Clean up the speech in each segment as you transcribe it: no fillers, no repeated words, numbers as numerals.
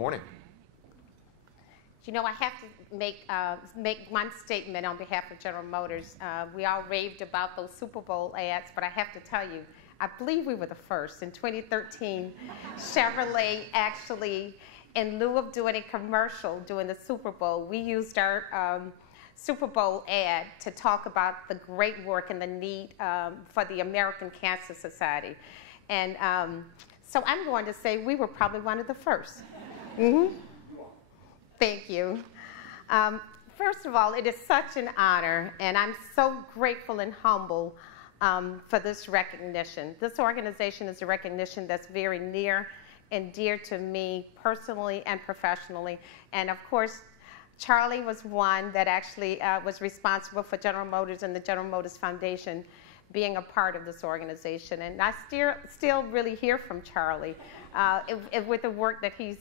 morning. You know, I have to make one statement on behalf of General Motors. We all raved about those Super Bowl ads, but I have to tell you, I believe we were the first. In 2013, Chevrolet actually, in lieu of doing a commercial during the Super Bowl, we used our Super Bowl ad to talk about the great work and the need for the American Cancer Society. And so I'm going to say we were probably one of the first. Mm-hmm. Thank you. First of all, it is such an honor, and I'm so grateful and humble for this recognition. This organization is a recognition that's very near and dear to me personally and professionally. And of course, Charlie was one that actually was responsible for General Motors and the General Motors Foundation being a part of this organization. And I still really hear from Charlie with the work that he's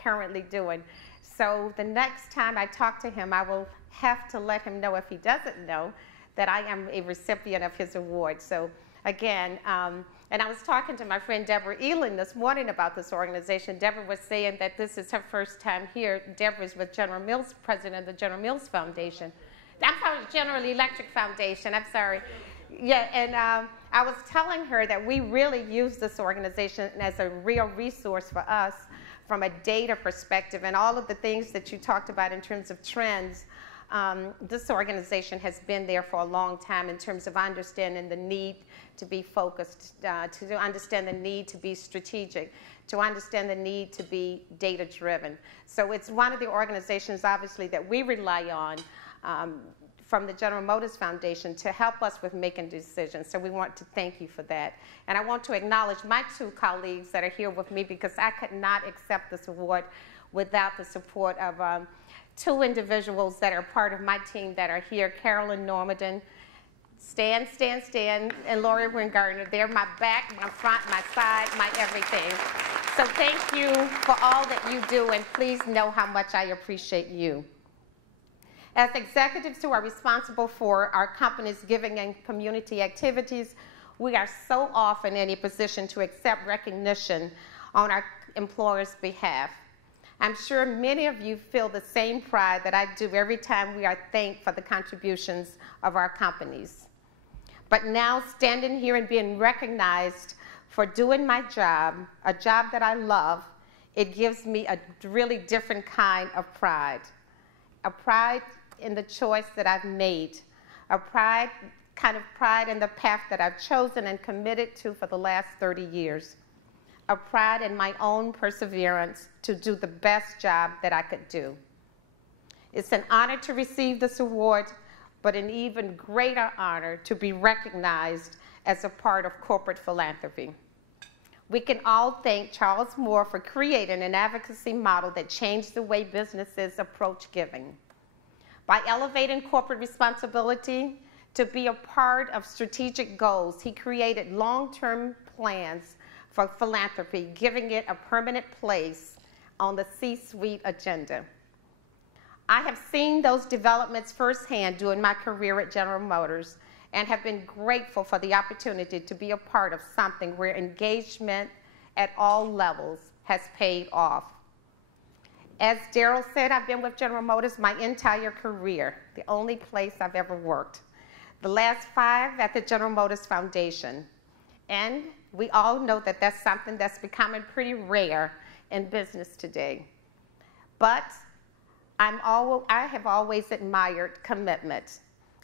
currently doing. So the next time I talk to him, I will have to let him know, if he doesn't know, that I am a recipient of his award. So again, and I was talking to my friend Deborah Elin this morning about this organization. Deborah was saying that this is her first time here. Deborah's with General Mills, president of the General Mills Foundation. I'm sorry, General Electric Foundation, I'm sorry. Yeah, and I was telling her that we really use this organization as a real resource for us from a data perspective, and all of the things that you talked about in terms of trends. This organization has been there for a long time in terms of understanding the need to be focused, to understand the need to be strategic, to understand the need to be data-driven. So it's one of the organizations, obviously, that we rely on from the General Motors Foundation to help us with making decisions. So we want to thank you for that. And I want to acknowledge my two colleagues that are here with me, because I could not accept this award without the support of two individuals that are part of my team that are here, Carolyn Normandy, Stan, and Lori Wingardner. They're my back, my front, my side, my everything. So thank you for all that you do, and please know how much I appreciate you. As executives who are responsible for our company's giving and community activities, we are so often in a position to accept recognition on our employers' behalf. I'm sure many of you feel the same pride that I do every time we are thanked for the contributions of our companies. But now, standing here and being recognized for doing my job, a job that I love, it gives me a really different kind of pride. A pride in the choice that I've made, a kind of pride in the path that I've chosen and committed to for the last 30 years, a pride in my own perseverance to do the best job that I could do. It's an honor to receive this award, but an even greater honor to be recognized as a part of corporate philanthropy. We can all thank Charles Moore for creating an advocacy model that changed the way businesses approach giving. By elevating corporate responsibility to be a part of strategic goals, he created long-term plans for philanthropy, giving it a permanent place on the C-suite agenda. I have seen those developments firsthand during my career at General Motors and have been grateful for the opportunity to be a part of something where engagement at all levels has paid off. As Daryl said, I've been with General Motors my entire career, the only place I've ever worked. The last 5 at the General Motors Foundation. And we all know that that's something that's becoming pretty rare in business today. But I have always admired commitment.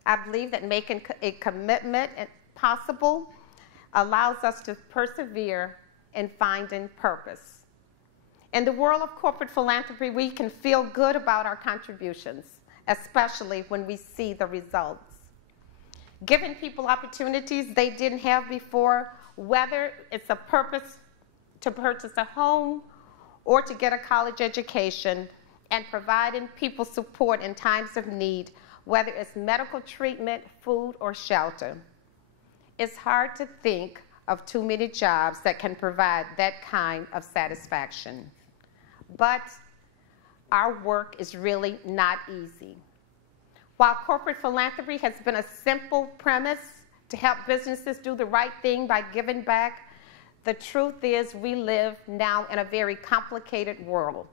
I believe that making a commitment possible allows us to persevere in finding purpose. In the world of corporate philanthropy, we can feel good about our contributions, especially when we see the results. Giving people opportunities they didn't have before, whether it's a purpose to purchase a home or to get a college education, and providing people support in times of need, whether it's medical treatment, food, or shelter. It's hard to think of too many jobs that can provide that kind of satisfaction. But our work is really not easy. While corporate philanthropy has been a simple premise to help businesses do the right thing by giving back, the truth is we live now in a very complicated world.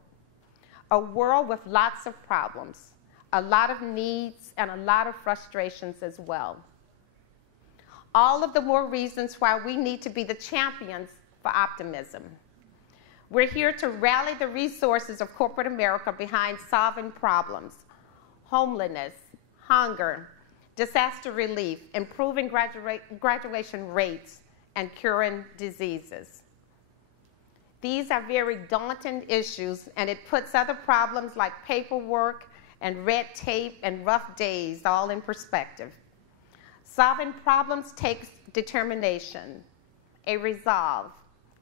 a world with lots of problems, a lot of needs, and a lot of frustrations as well. All of the more reasons why we need to be the champions for optimism. We're here to rally the resources of corporate America behind solving problems, homelessness, hunger, disaster relief, improving graduation rates, and curing diseases. These are very daunting issues, and it puts other problems like paperwork and red tape and rough days all in perspective. Solving problems takes determination, a resolve,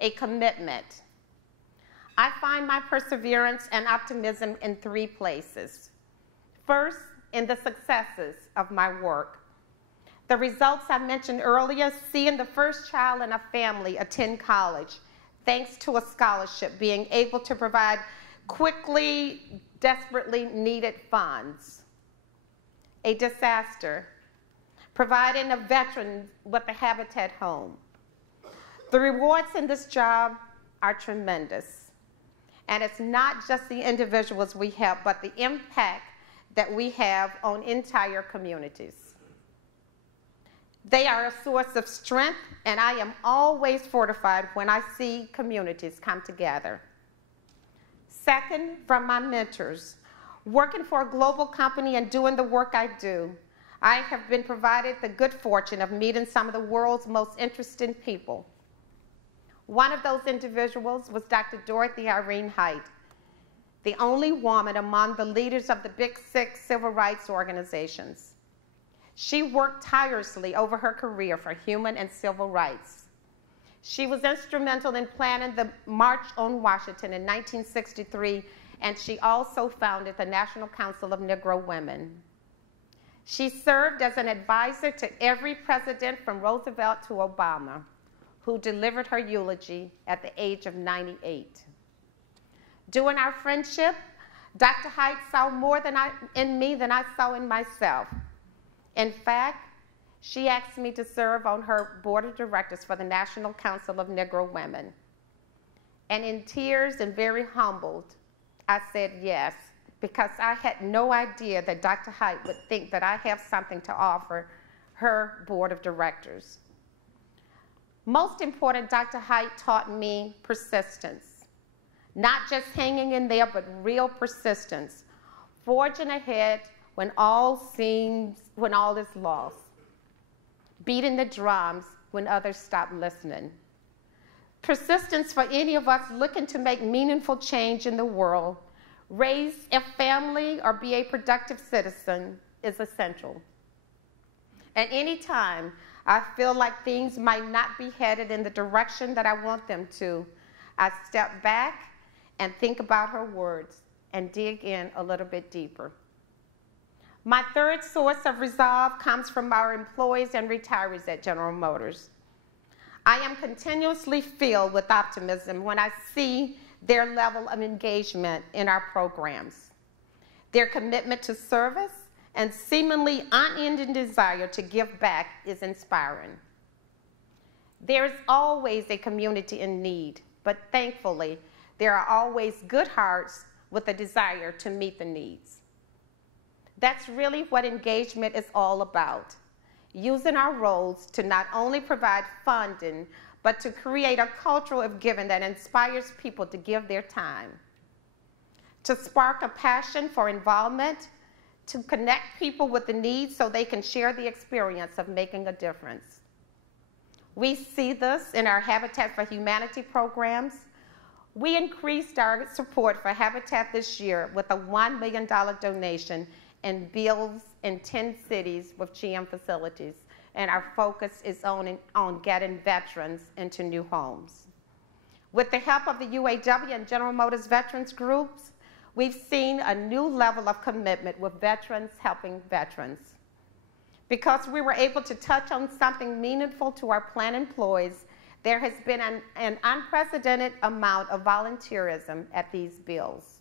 a commitment. I find my perseverance and optimism in 3 places. First, in the successes of my work. The results I mentioned earlier, seeing the first child in a family attend college, thanks to a scholarship, being able to provide quickly, desperately needed funds. A disaster, providing a veteran with a Habitat home. The rewards in this job are tremendous. And it's not just the individuals we help, but the impact that we have on entire communities. They are a source of strength, and I am always fortified when I see communities come together. Second, from my mentors. Working for a global company and doing the work I do, I have been provided the good fortune of meeting some of the world's most interesting people. One of those individuals was Dr. Dorothy Irene Height, the only woman among the leaders of the Big 6 civil rights organizations. She worked tirelessly over her career for human and civil rights. She was instrumental in planning the March on Washington in 1963, and she also founded the National Council of Negro Women. She served as an advisor to every president from Roosevelt to Obama, who delivered her eulogy at the age of 98. During our friendship, Dr. Height saw more in me than I saw in myself. In fact, she asked me to serve on her board of directors for the National Council of Negro Women. And in tears and very humbled, I said yes, because I had no idea that Dr. Height would think that I have something to offer her board of directors. Most important, Dr. Height taught me persistence. Not just hanging in there, but real persistence. Forging ahead when all is lost. Beating the drums when others stop listening. Persistence for any of us looking to make meaningful change in the world, raise a family, or be a productive citizen is essential. At any time I feel like things might not be headed in the direction that I want them to, I step back and think about her words and dig in a little bit deeper. My third source of resolve comes from our employees and retirees at General Motors. I am continuously filled with optimism when I see their level of engagement in our programs. Their commitment to service and seemingly unending desire to give back is inspiring. There is always a community in need, but thankfully, there are always good hearts with a desire to meet the needs. That's really what engagement is all about, using our roles to not only provide funding, but to create a culture of giving that inspires people to give their time, to spark a passion for involvement, to connect people with the needs so they can share the experience of making a difference. We see this in our Habitat for Humanity programs. We increased our support for Habitat this year with a $1 million donation in bills in 10 cities with GM facilities, and our focus is on getting veterans into new homes. With the help of the UAW and General Motors veterans groups, we've seen a new level of commitment with veterans helping veterans. Because we were able to touch on something meaningful to our plant employees, there has been an unprecedented amount of volunteerism at these bills.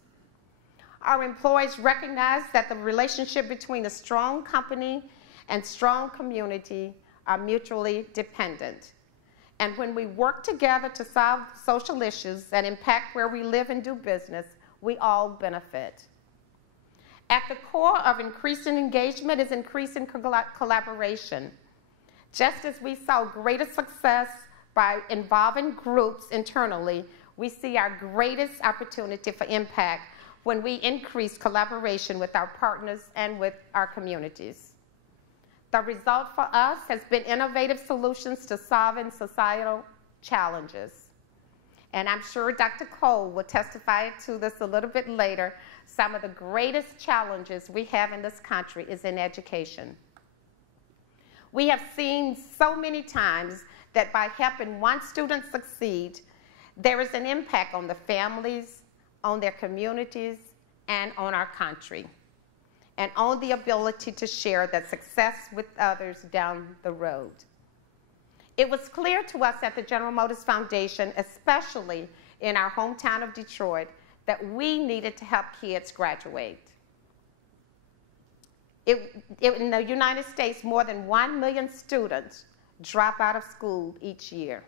Our employees recognize that the relationship between a strong company and strong community are mutually dependent. And when we work together to solve social issues that impact where we live and do business, we all benefit. At the core of increasing engagement is increasing collaboration. Just as we saw greater success by involving groups internally, we see our greatest opportunity for impact when we increase collaboration with our partners and with our communities. The result for us has been innovative solutions to solving societal challenges. And I'm sure Dr. Cole will testify to this a little bit later. Some of the greatest challenges we have in this country is in education. We have seen so many times that by helping one student succeed, there is an impact on the families, on their communities, and on our country, and on the ability to share that success with others down the road. It was clear to us at the General Motors Foundation, especially in our hometown of Detroit, that we needed to help kids graduate. In the United States, more than 1 million students drop out of school each year.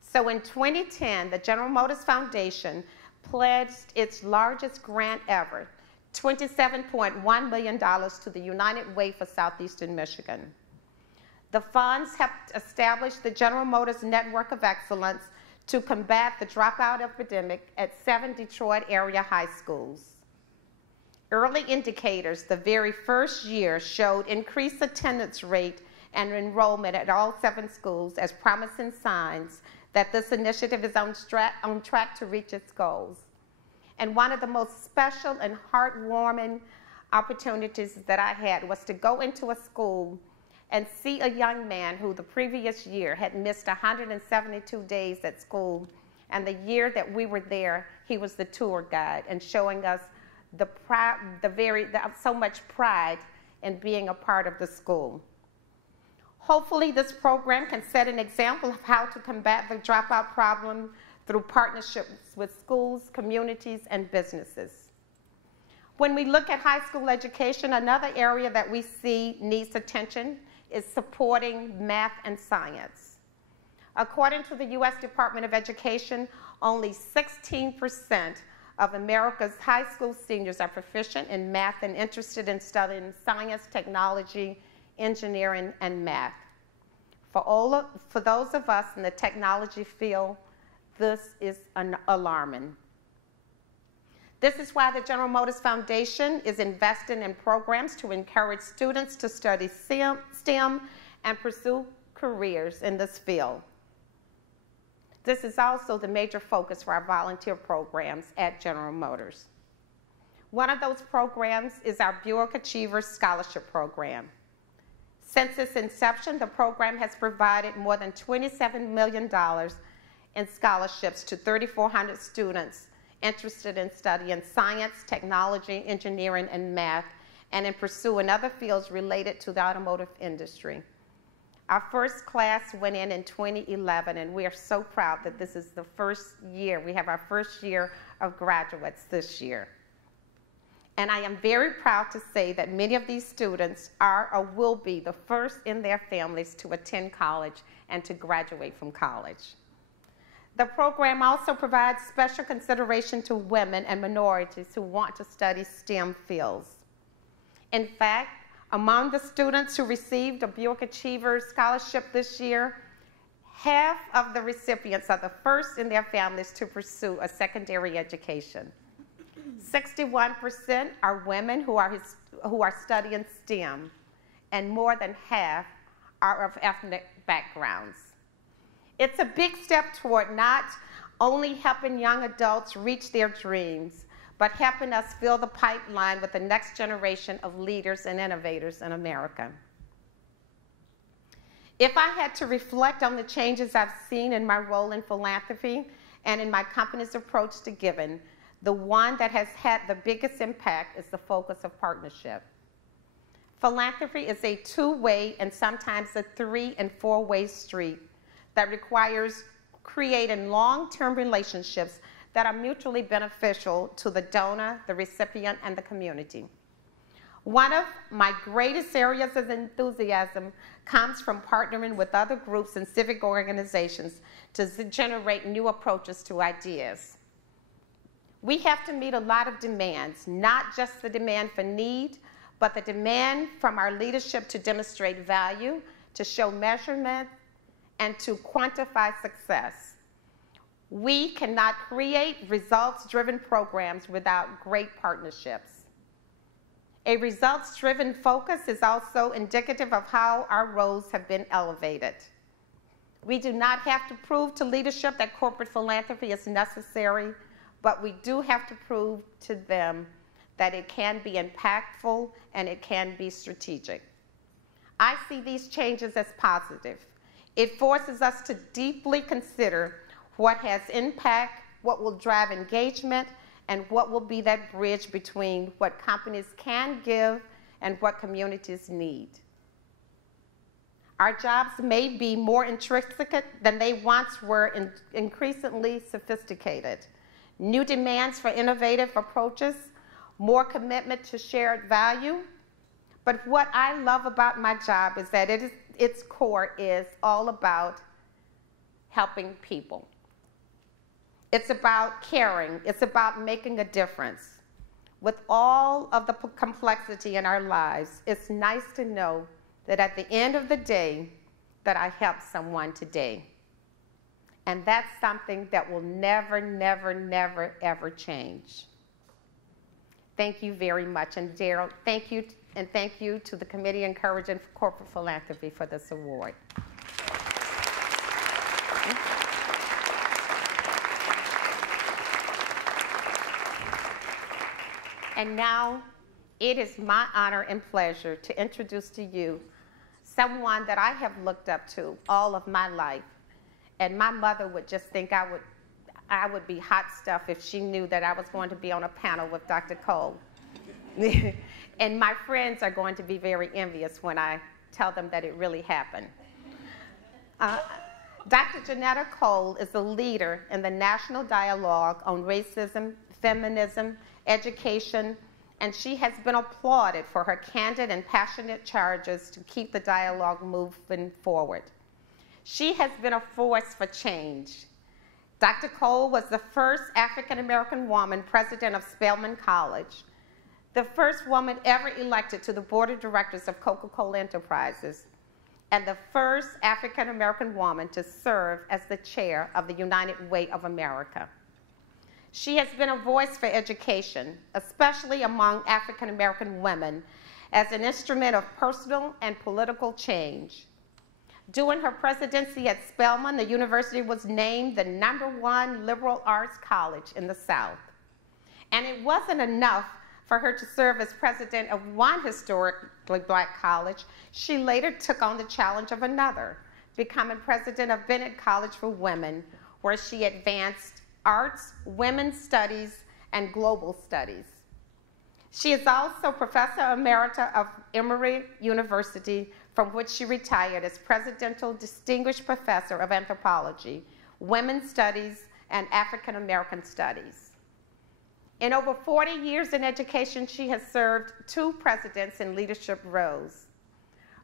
So in 2010, the General Motors Foundation pledged its largest grant ever, $27.1 million to the United Way for Southeastern Michigan. The funds helped establish the General Motors Network of Excellence to combat the dropout epidemic at 7 Detroit area high schools. Early indicators the very first year showed increased attendance rate and enrollment at all 7 schools as promising signs that this initiative is on track to reach its goals. And one of the most special and heartwarming opportunities that I had was to go into a school and see a young man who the previous year had missed 172 days at school, and the year that we were there, he was the tour guide and showing us so much pride in being a part of the school. Hopefully this program can set an example of how to combat the dropout problem through partnerships with schools, communities, and businesses. When we look at high school education, another area that we see needs attention is supporting math and science. According to the U.S. Department of Education, only 16% of America's high school seniors are proficient in math and interested in studying science, technology, engineering, and math. For those of us in the technology field, this is alarming. This is why the General Motors Foundation is investing in programs to encourage students to study STEM and pursue careers in this field. This is also the major focus for our volunteer programs at General Motors. One of those programs is our Buick Achievers Scholarship Program. Since its inception, the program has provided more than $27 million in scholarships to 3,400 students interested in studying science, technology, engineering, and math, and in pursuing other fields related to the automotive industry. Our first class went in 2011, and we are so proud that this is the first year. We have our first year of graduates this year. And I am very proud to say that many of these students are or will be the first in their families to attend college and to graduate from college. The program also provides special consideration to women and minorities who want to study STEM fields. In fact, among the students who received a Buick Achievers Scholarship this year, half of the recipients are the first in their families to pursue a secondary education. 61% are women who are studying STEM, and more than half are of ethnic backgrounds. It's a big step toward not only helping young adults reach their dreams, but helping us fill the pipeline with the next generation of leaders and innovators in America. If I had to reflect on the changes I've seen in my role in philanthropy and in my company's approach to giving, the one that has had the biggest impact is the focus of partnership. Philanthropy is a two-way and sometimes a 3- and 4-way street that requires creating long-term relationships that are mutually beneficial to the donor, the recipient, and the community. One of my greatest areas of enthusiasm comes from partnering with other groups and civic organizations to generate new approaches to ideas. We have to meet a lot of demands, not just the demand for need, but the demand from our leadership to demonstrate value, to show measurement, and to quantify success. We cannot create results-driven programs without great partnerships. A results-driven focus is also indicative of how our roles have been elevated. We do not have to prove to leadership that corporate philanthropy is necessary, but we do have to prove to them that it can be impactful and it can be strategic. I see these changes as positive. It forces us to deeply consider what has impact, what will drive engagement, and what will be that bridge between what companies can give and what communities need. Our jobs may be more intricate than they once were and increasingly sophisticated. New demands for innovative approaches, more commitment to shared value. But what I love about my job is that its core is all about helping people. It's about caring. It's about making a difference. With all of the complexity in our lives, it's nice to know that at the end of the day, that I helped someone today. And that's something that will never, never, never, ever change. Thank you very much. And Daryl, thank you, and thank you to the Committee Encouraging Corporate Philanthropy for this award. And now, it is my honor and pleasure to introduce to you someone that I have looked up to all of my life. And my mother would just think I would be hot stuff if she knew that I was going to be on a panel with Dr. Cole. And my friends are going to be very envious when I tell them that it really happened. Dr. Janetta Cole is a leader in the national dialogue on racism, feminism, education, and she has been applauded for her candid and passionate charges to keep the dialogue moving forward. She has been a force for change. Dr. Cole was the first African-American woman president of Spelman College, the first woman ever elected to the board of directors of Coca-Cola Enterprises, and the first African-American woman to serve as the chair of the United Way of America. She has been a voice for education, especially among African-American women, as an instrument of personal and political change. During her presidency at Spelman, the university was named the #1 liberal arts college in the South. And it wasn't enough for her to serve as president of one historically black college. She later took on the challenge of another, becoming president of Bennett College for Women, where she advanced arts, women's studies, and global studies. She is also Professor Emerita of Emory University, from which she retired as Presidential Distinguished Professor of Anthropology, Women's Studies, and African American Studies. In over 40 years in education, she has served 2 presidents in leadership roles.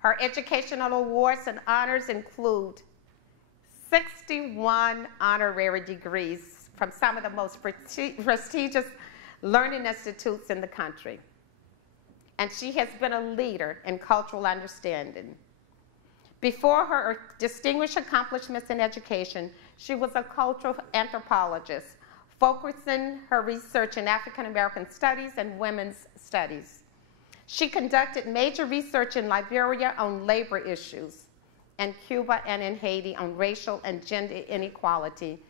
Her educational awards and honors include 61 honorary degrees from some of the most prestigious learning institutes in the country. And she has been a leader in cultural understanding. Before her distinguished accomplishments in education, she was a cultural anthropologist, focusing her research in African American studies and women's studies. She conducted major research in Liberia on labor issues, and Cuba and in Haiti on racial and gender inequality,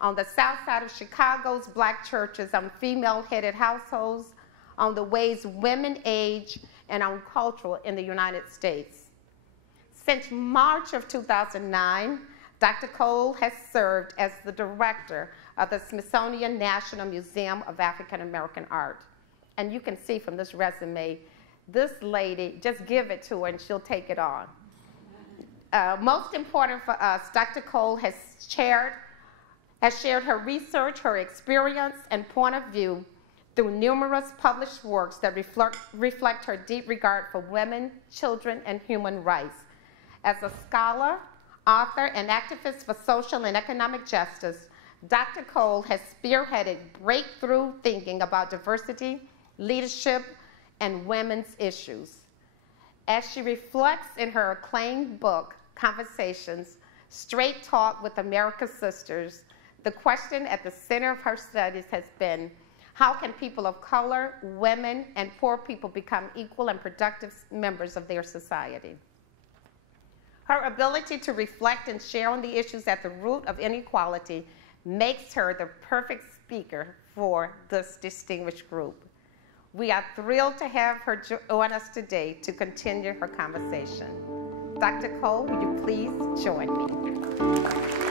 on the south side of Chicago's black churches, on female-headed households, on the ways women age, and on culture in the United States. Since March of 2009, Dr. Cole has served as the director of the Smithsonian National Museum of African American Art. And you can see from this resume, this lady, just give it to her and she'll take it on. Most important for us, Dr. Cole has shared her research, her experience, and point of view through numerous published works that reflect her deep regard for women, children, and human rights. As a scholar, author, and activist for social and economic justice, Dr. Cole has spearheaded breakthrough thinking about diversity, leadership, and women's issues. As she reflects in her acclaimed book, Conversations, Straight Talk with America's Sisters, the question at the center of her studies has been, how can people of color, women, and poor people become equal and productive members of their society? Her ability to reflect and share on the issues at the root of inequality makes her the perfect speaker for this distinguished group. We are thrilled to have her join us today to continue her conversation. Dr. Cole, will you please join me?